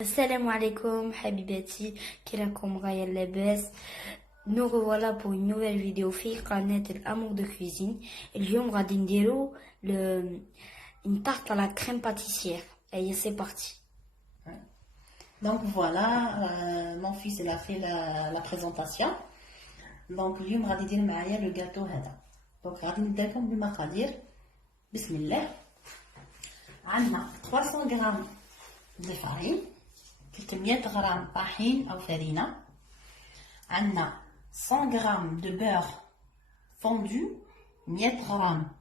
Assalamu alaikum habibati, كيراكم غاية لاباس. Nous revoilà pour une nouvelle vidéo في قناة الأمور de cuisine. اليوم غادي نديرو une tarte à la crème pâtissière. Allez, c'est parti. Donc voilà, mon fils il a fait la présentation. Donc اليوم غادي يدير معايا le gâteau هذا. Donc غادي نبدا لكم بالمقادير. بسم الله. عندنا 300 غرام de farine، 300 غرام طحين أو فرينة، عندنا 100 غرام de beurre fondu، 100 غرام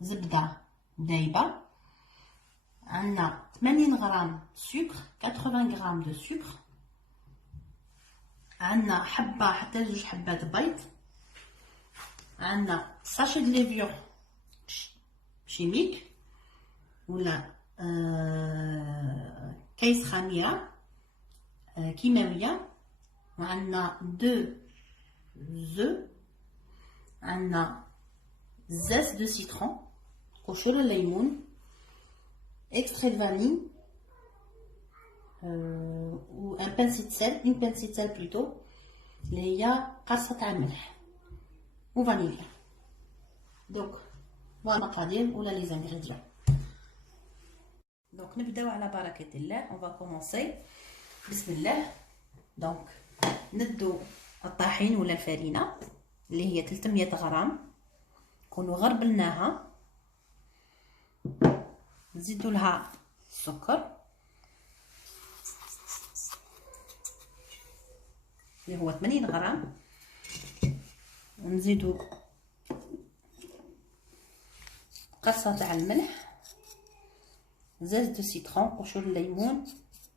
زبدة دايبة، عندنا 80 غرام سكر، 80 غرام de sucre، عندنا حبة حتى لجوج حبات بيض، عندنا ساشي de levure chimique ولا كيس خميرة كيماوية، وعندنا 2 زو، عندنا زيت دو سيترون، قشور الليمون، extrait de vanille ou un pincé de sel, une pincée de sel plutôt اللي هي قرصة تاع الملح وفانيليا. دونك فوالا المقادير ولا لي زانغريديون. دونك نبداو على بركة الله. اون فا كومونسي. بسم الله. دونك ندو الطحين ولا الفرينة اللي هي 300 غرام، نكونو غربلناها، نزيدو لها السكر اللي هو 80 غرام، ونزيدو قرصة تاع الملح، زيت دو سيترون، قشور الليمون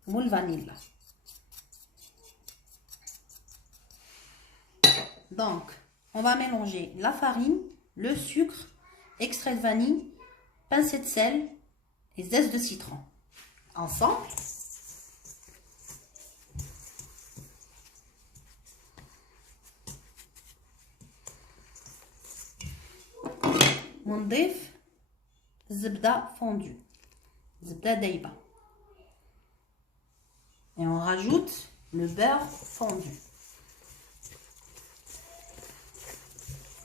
والفانيلا. Donc on va mélanger la farine, le sucre, extrait de vanille, pincée de sel et zeste de citron ensemble. ونضيف الزبدة فوندو، زبدة دايبة، et on rajoute le beurre fondu.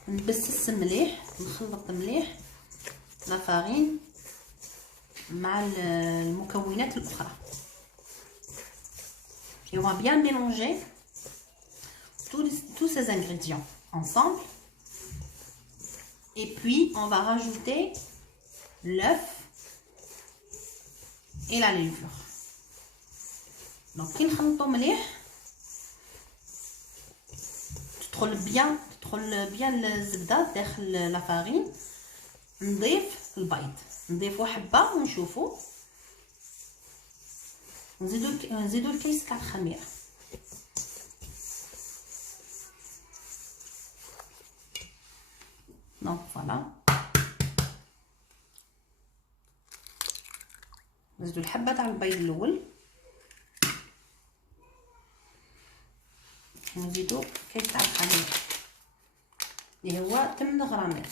نبسس مليح، نخلط مليح لا فارين مع المكونات الأخرى. Et on va bien mélanger tous ces ingrédients ensemble. Et puis on va rajouter l'œuf et la levure. Donc كي نخلطو مليح تدخل بيان الزبده داخل لا فارين. نضيف البيض، نضيفو حبه ونشوفو، نزيدو الكيس تاع الخميره. دونك فوالا نزيدو الحبه تاع البيض الاول، ونزيدو كيس تاع الخميره اللي هو 8 غرامات،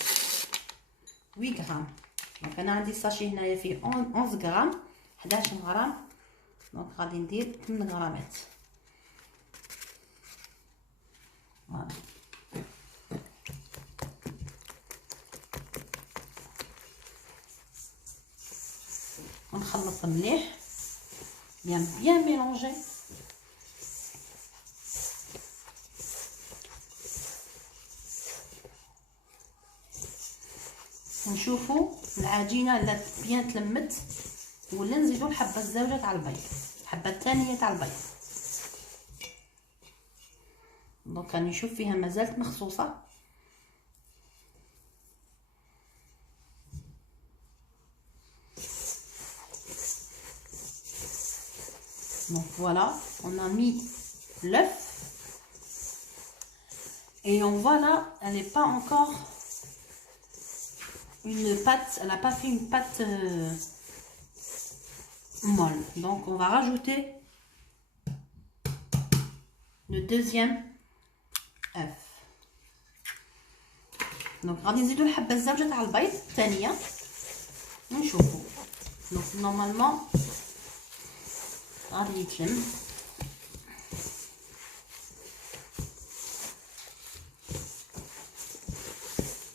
8 غرام. دونك انا عندي الساشي هنايا فيه 11 غرام، 11 غرام، دونك غادي ندير 8 غرامات. فوالا ونخلط مليح، بيان ميلونجي. نشوفوا العجينه لا بيان تلمت، ولا نزيدوا الحبه الزوجه تاع البيض، الحبه الثانيه تاع البيض. دونك راني نشوف فيها مازالت مخصوصه. Donc voilà, on a mis l'œuf et on voit là, elle n'est pas encore une pâte, elle n'a pas fait une pâte molle. Donc on va rajouter le deuxième œuf. Donc غادي نزيدو الحبه الزوجه تاع البيض الثانيه ونشوفوا. Donc normalement غادي يتلم.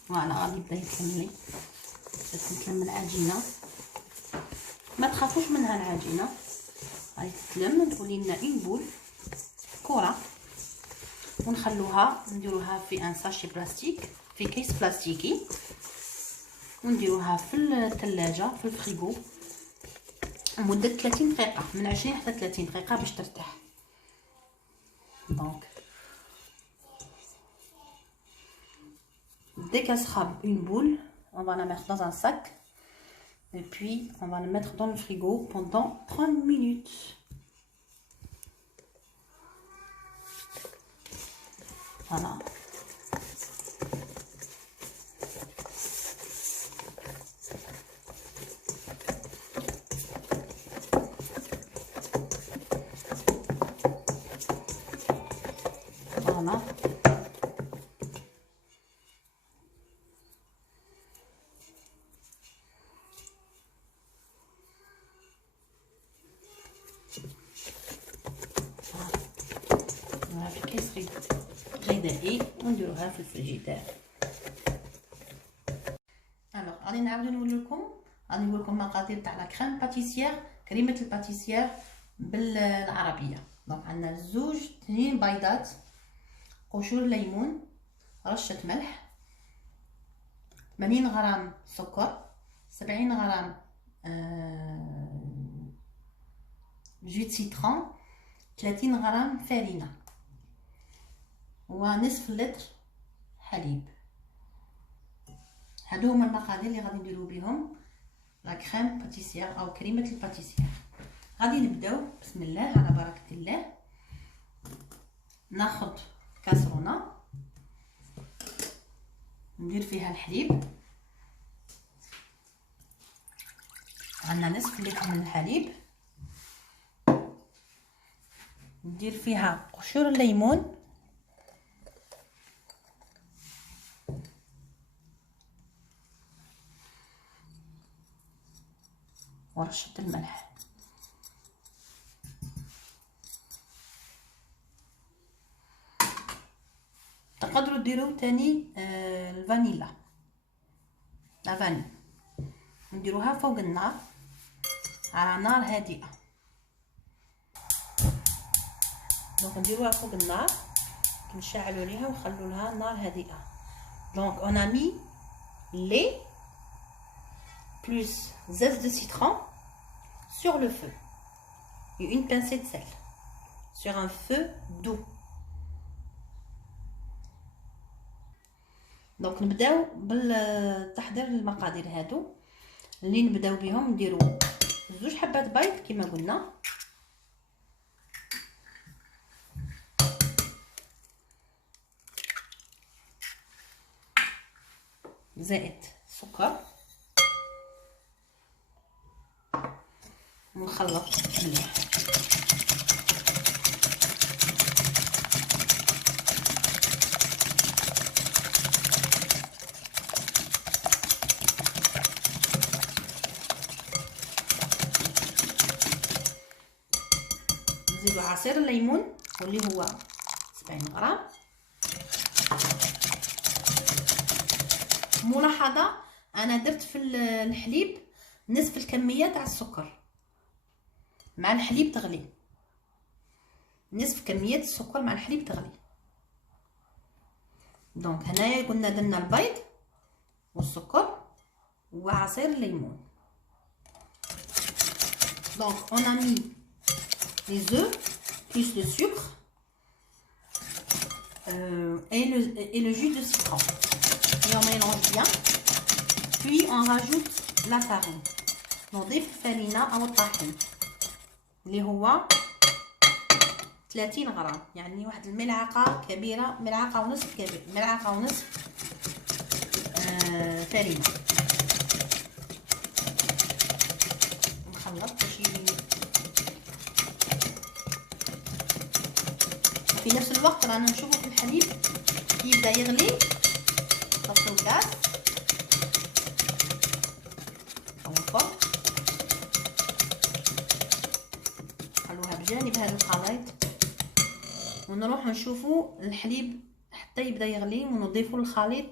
فوالا غادي يبدا يتلم لي، تتلم العجينه. ما تخافوش منها العجينه، غادي تتلم. تولي لنا اون بول كره، ونخلوها نديروها في ان ساشي بلاستيك، في كيس بلاستيكي، ونديروها في الثلاجه في الفريغو لمده 30 دقيقه، من 20 حتى 30 دقيقه باش ترتاح. دونك dès qu'elle sera une boule, on va la mettre dans un sac et puis on va la mettre dans le frigo pendant 30 minutes. Voilà. Voilà. في كيس غذائي ونديروها في الفريجيدير. الوغ غادي نعاود نقول لكم مقادير تاع لا كريم باتيسيير، كريمه الباتيسيير بالعربيه. دونك عندنا 2 بيضات، قشور ليمون، رشه ملح، 80 غرام سكر، 70 غرام جوز سيترون، 30 غرام فرينه، ونصف لتر حليب. هادو هما المقادير اللي غادي نديرو بهم لا كريم باتيسيير او كريمه الباتيسيير. غادي نبداو بسم الله على بركه الله. ناخذ كاسرونه ندير فيها الحليب، عندنا نصف لتر من الحليب، ندير فيها قشور الليمون، ورشه الملح. تقدروا ديروا تاني الفانيلا، لا فاني، نديروها فوق النار على نار هادئه. دونك نديروها فوق النار، نشعلوا ليها ونخلوا لها نار هادئه. دونك on a mis lait plus zeste de citron sur le feu et une pincée de sel sur un feu doux. دونك نبداو بالتحضير المقادير هادو اللي نبداو بهم. نديرو 2 حبات بيض كما قلنا، زائد سكر، ونخلط مليح. نزيدو عصير الليمون واللي هو 70 غرام. ملاحظه انا درت في الحليب نصف الكميه تاع السكر، مع الحليب تغلي، نصف كميه السكر مع الحليب تغلي. دونك هنايا قلنا درنا البيض والسكر وعصير الليمون. دونك on a mis les œufs plus le sucre et le jus de citron, et on mélange bien. Puis on rajoute la farine. نضيف الفرينه او الطحين اللي هو 30 غرام، يعني واحد الملعقه كبيره، ملعقه ونصف كبير، ملعقه ونصف فرينه. نخلط باش في نفس الوقت رانا نشوفوا في الحليب يبدا يغلي. نطفوا الغاز او الفرن، نخلوها جانب هذا الخليط ونروح نشوفوا الحليب حتى يبدا يغلي ونضيفوا الخليط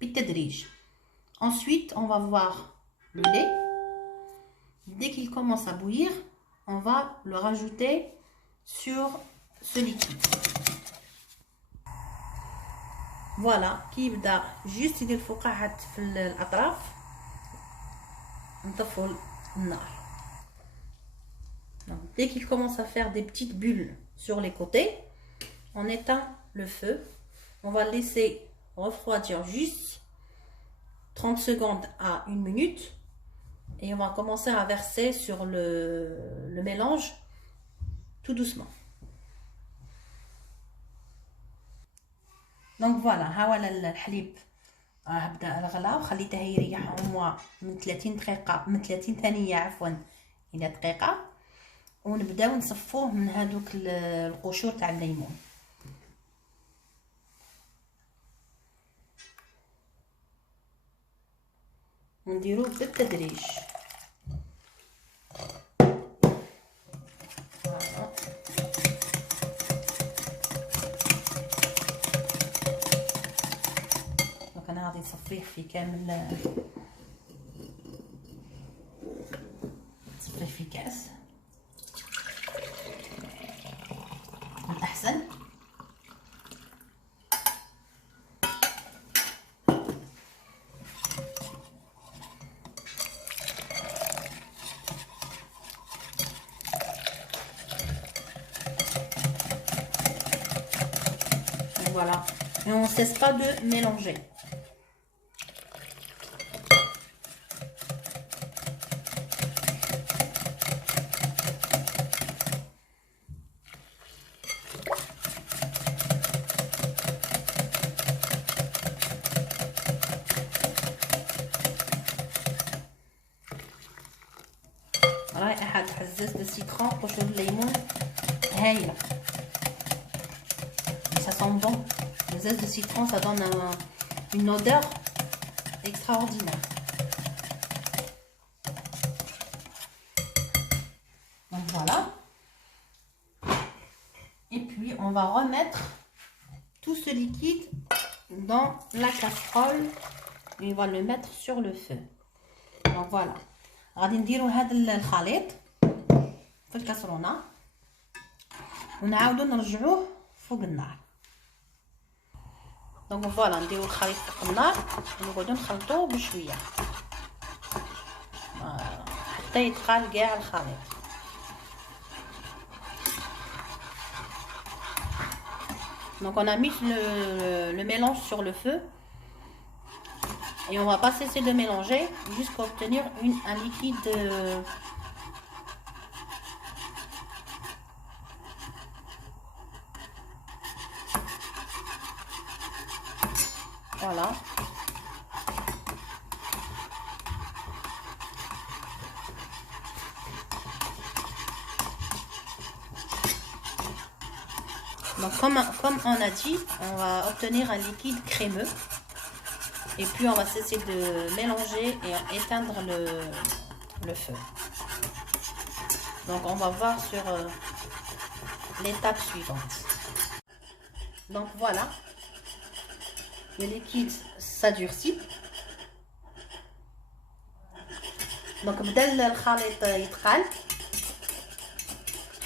بالتدريج. Ensuite, on va voir le lait. Dès qu'il commence à bouillir, on va le rajouter sur ce liquide. Voilà, كي يبدا جوست يدير فقاعات في الأطراف نطفوا النار. Donc, dès qu'il commence à faire des petites bulles sur les côtés, on éteint le feu. On va laisser refroidir juste 30 secondes à 1 minute. Et on va commencer à verser sur le mélange tout doucement. Donc voilà, ها هو الحليب بدا الغلا وخليته يريح من 30 دقيقة من 30 ثانية عفوا إلى دقيقة. ونبداو نصفوه من هذوك القشور تاع الليمون. ونديروه بالتدريج. دونك انا غادي نصفيه في كامل، نصفيه في كاس من احسن. Voilà, et on ne cesse pas de mélanger. رائحة حزاز السيترون قشور الليمون هايلة. Ça sent bon. Le zeste de citron, ça donne une odeur extraordinaire. Donc voilà. Et puis on va remettre tout ce liquide dans la casserole et on va le mettre sur le feu. Donc voilà. غادي نديروا هذا الخليط في الكاسرونه ونعاودوا نرجعوه فوق النار. دونك فوالا نديرو الخليط فوق النار ونقعدو نخلطوه بشويه حتى يتقال كاع الخليط. Donc on a mis le mélange sur le feu et on va pas cesser de mélanger jusqu'à obtenir un liquide voilà. Donc comme on a dit, on va obtenir un liquide crémeux et puis on va cesser de mélanger et éteindre le feu. Donc on va voir sur l'étape suivante. Donc voilà. Le liquide s'adurcit. Donc بدل الخليط يتقل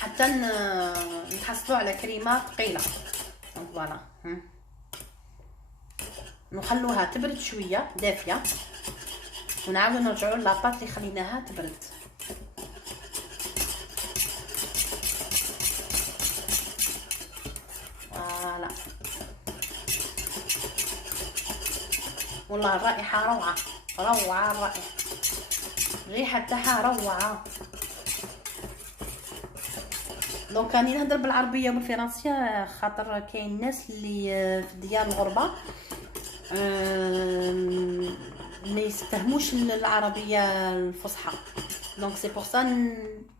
حتى نحصلوا على كريمه ثقيله. دونك فوالا نخلوها تبرد شويه دافيه ونعاودوا نرجعوا لاباط اللي خليناها تبرد. فوالا والله الرائحه روعه روعه الرائحه، الريحه تاعها روعه. دونك راني نهضر بالعربيه والفرنسيه خاطر كاين ناس اللي في ديار الغربه ما يستفهموش العربيه الفصحى. دونك سي بور سا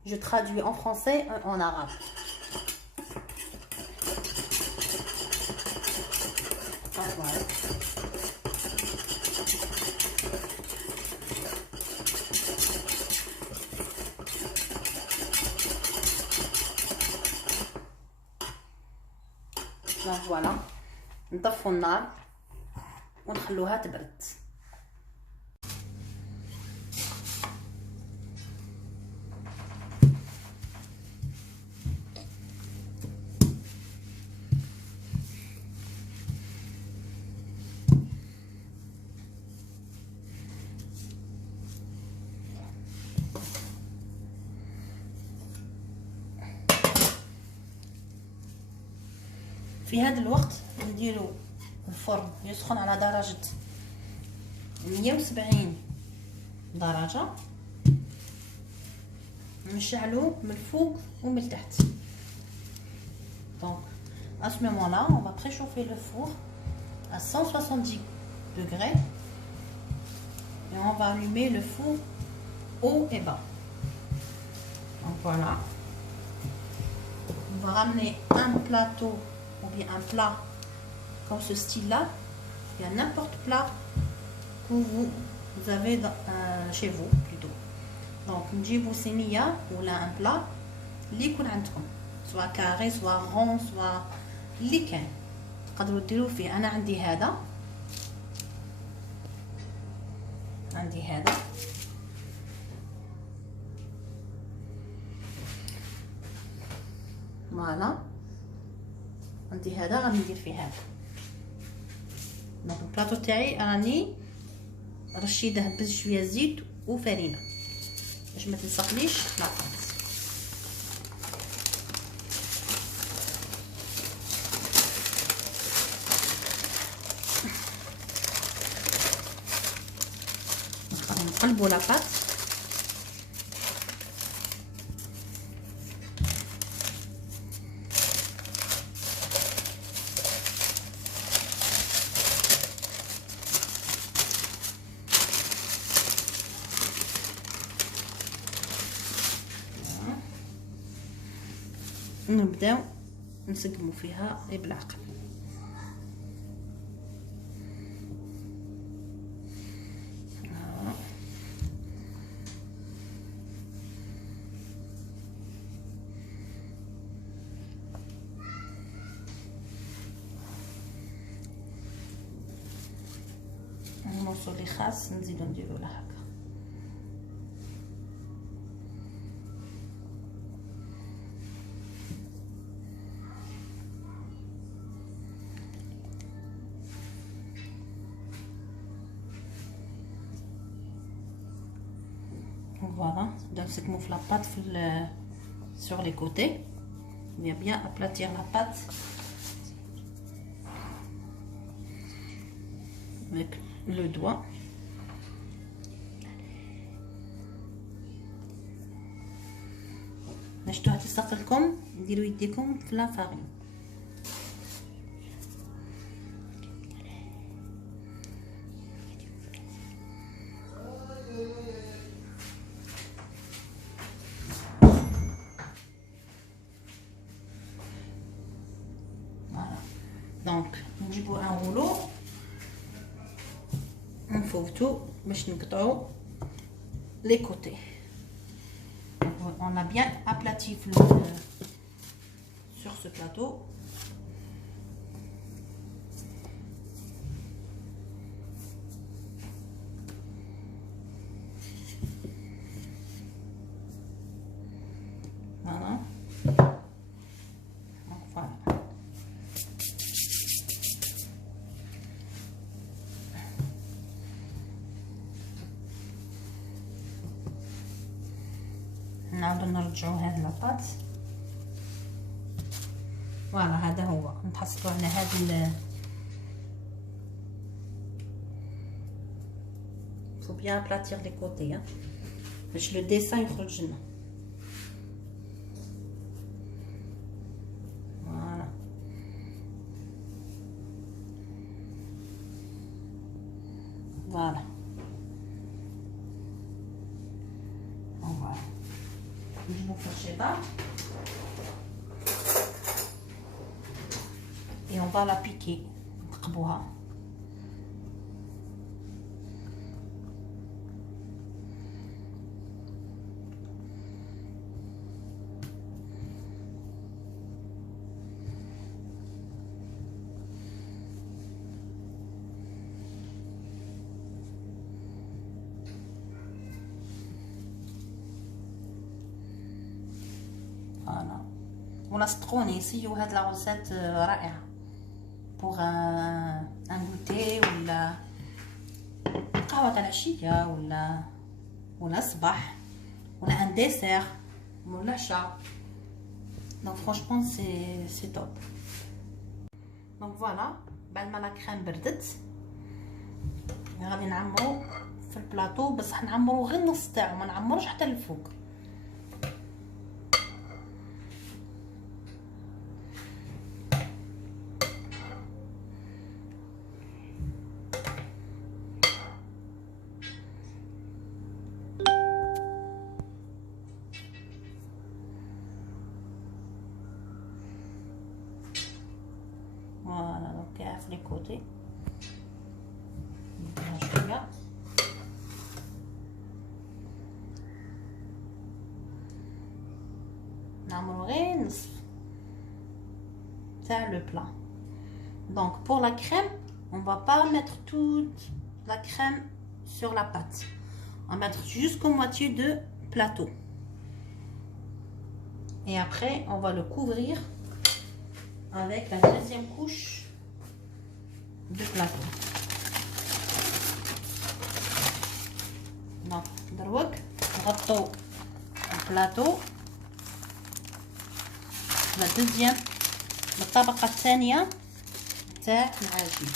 جو ترادوي en français en arabe. دونك فوالا نطفوا النار ونخلوها تبرد. في هذا الوقت نديرو الفرن يسخن على درجة 170 درجة، نشعلو من الفوق ومن التحت. Donc à ce moment-là, on va préchauffer le four à 170 degrés et on va allumer le four haut et bas. Donc voilà, on va ramener un plateau ou bien un plat comme ce style-là, il y a n'importe plat que vous avez chez vous plutôt. Donc نجيبو صينية ولا un plat اللي يكون عندكم، سواء كاري سواء رون سواء اللي كان تقدروا ديروا فيه. انا عندي هذا، عندي هذا فوالا، عندي هذا غادي ندير فيه هذا. دونك البلاطو تاعي راني رشيده بشويه زيت وفرينه باش ما تلصقليش لاطاط. نقلبوا لاطاط ونبداو نسقموا فيها بالعقل. المورصو اللي خاص نزيدو نديرو له هكا. Voilà, donc c'est que la pâte sur les côtés. On va bien aplatir la pâte avec le doigt. باش تستقلكم ديروا يديكم في لا فارين. دونك نجيبو ان رولو نفوتو باش نقطعو لي كوتي. On a bien aplati sur ce plateau. Voilà. Donc, voilà. نعاودو نرجعو هاد لاباط. فوالا هذا هو، نتحصلو على هاد faut bien aplatir les côtés باش لو ديسان يخرج لنا. فوالا فوالا فوالا نجيبو فرشيطة et on va la piquer. نقبوها. فوالا. ونصدقوني سيو هاد لا روسيت رائعه بوغ ان غوتي ولا قهوه تاع العشيه ولا الصباح ولا ان ديسير ولا العشاء. دونك فرانشمون سي توب. دونك فوالا بعد ما لا كريم بردت غادي نعمرو في البلاطو، بصح نعمرو غير نص تاعو، ما نعمروش حتى للفوق. فوالا دونك كاع في لي كوتي نديرها شويه. نعملو غير نصف تاع لو بلا. Donc pour la crème, on va pas mettre toute la crème sur la pâte. On va mettre jusqu'au moitié de plateau. Et après, on va le couvrir avec la deuxième couche de plateau. Donc, دروك نغطو البلاطو بالدوزيام بالطبقة الثانية تاع العجين.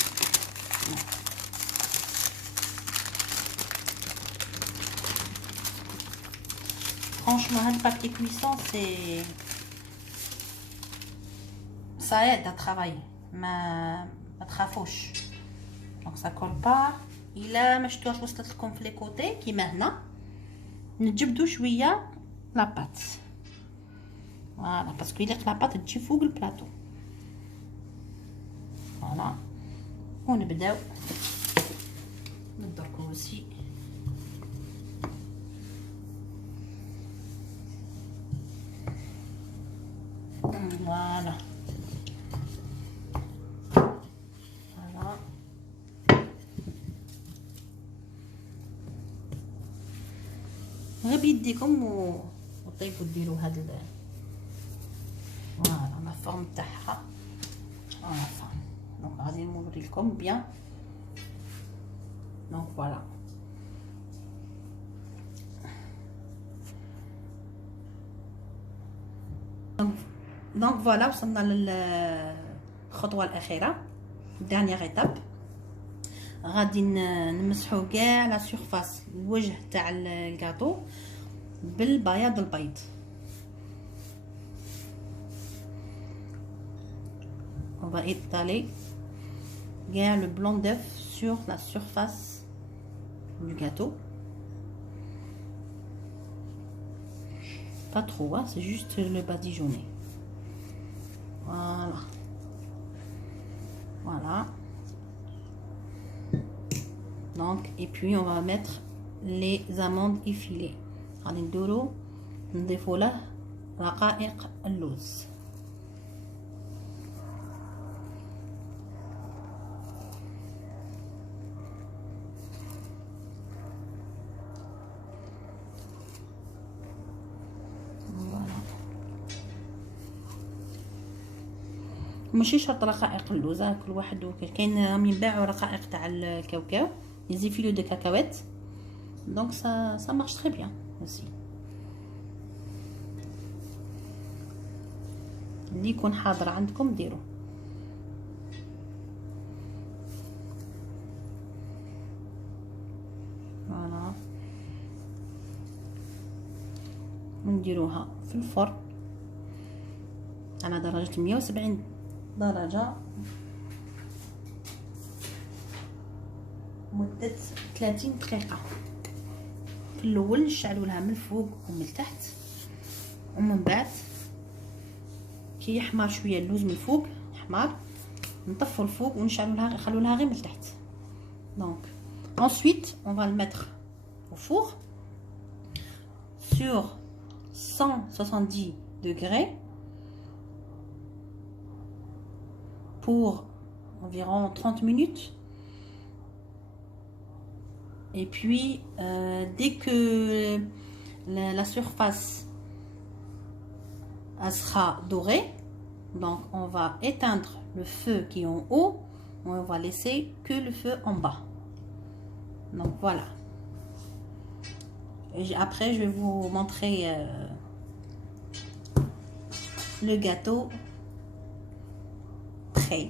Franchement, هاد البابي كويسون ça aide à travailler. ما تخافوش. Donc ça colle pas. إلا ما شفتوهاش وصلت لكم في لي كوتي كيما هنا نجبدو شوية لاباط. فوالا باسكو يليق لاباط تجي فوق البلاطو. فوالا ونبداو ندركو aussi. فوالا فوالا غير بيديكم وطيبوا ديروا هاد فوالا لا فورم تاعها. فوالا فورم. دونك غادي نوري لكم بيان. دونك فوالا دونك فوالا وصلنا للخطوه الاخيره dernière étape. غادي نمسحو كاع لا سيرفاس الوجه تاع الكاطو بالبياض البيض. on va étaler كاع le blanc d'œuf sur la surface du gâteau. Pas trop, hein, c'est juste le badigeonner. Voilà. Voilà. Donc, et puis on va mettre les amandes effilées. غادي نديرو نضيفو له رقائق اللوز. ماشي شرط رقائق اللوز، كل واحد كاين راهم يباعوا رقائق تاع الكاوكاو لي فيلو دو كاكاوات. دونك ça marche très bien aussi. اللي يكون حاضر عندكم ديروا. فوالا ونديروها في الفرن على درجة 170 درجة مدة 30 دقيقة. في الأول نشعلو لها من الفوق ومن التحت، ومن بعد كي يحمر شوية اللوز من الفوق حمار نطفو الفوق ونشعلو لها نخلو لها غير من التحت. دونك ensuite on va le mettre au four sur 170 degrés pour environ 30 minutes. Et puis dès que la surface elle sera dorée. Donc on va éteindre le feu qui est en haut. On va laisser que le feu en bas. Donc voilà. Et après je vais vous montrer le gâteau prêt.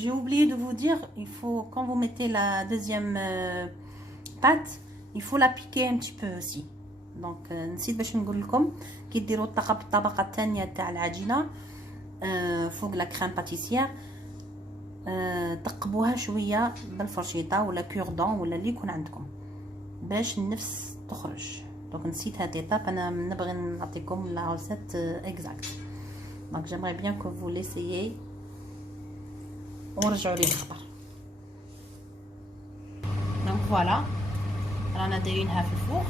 J'ai oublié de vous dire, il faut, quand vous mettez la deuxième pâte, il faut la piquer un petit peu aussi. Donc نسيت باش نقول لكم كي ديروا الطبقه الثانيه تاع العجينه فوق لا كريم باتيسيير تقبوها شويه بالفرشيطه ولا كوردون ولا اللي يكون عندكم باش النفس تخرج. دونك نسيت هاد ليطاب، انا نبغي نعطيكم لا ريسيت اكزاكت. دونك جيمري بيان كو فو ليسيي ونرجعوا ليه الخبر. دونك فوالا رانا دايرينها في الفوق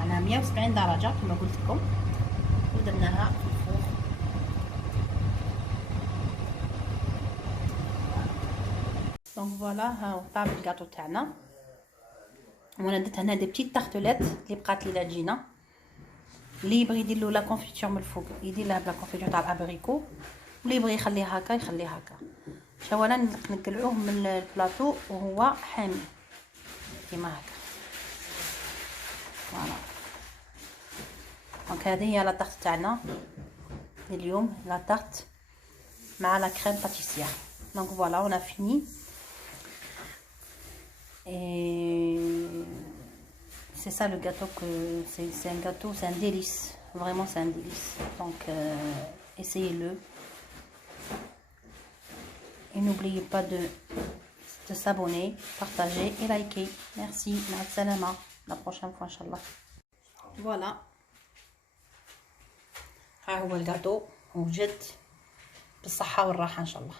على 170 درجه كما قلت لكم، ودرناها في الفوق. دونك فوالا ها طاب الكاطو تاعنا. وانا درت هنا دي بتيت تارتلات اللي بقات لي العجينه. اللي يبغي يدير له لا كونفيتور من الفوق يدير لها بلا كونفيتور تاع الابريكو، واللي يبغي يخليه هكا يخليه هكا. اولا نقلعوه من البلاطو وهو حامي كيما هكا. فوالا دونك هذه هي لا طارت تاعنا اليوم، لا طارت مع لا كريم باتيسيير. دونك فوالا اون ا فيني. Et c'est ça le gâteau, que c'est un gâteau, c'est un délice, vraiment c'est un délice. Donc essayez-le et n'oubliez pas de s'abonner, partager et liker. Merci, ma salama, la prochaine fois inchallah. Voilà, ها هو الجاتو وجد بالصحة والراحة ان شاء الله.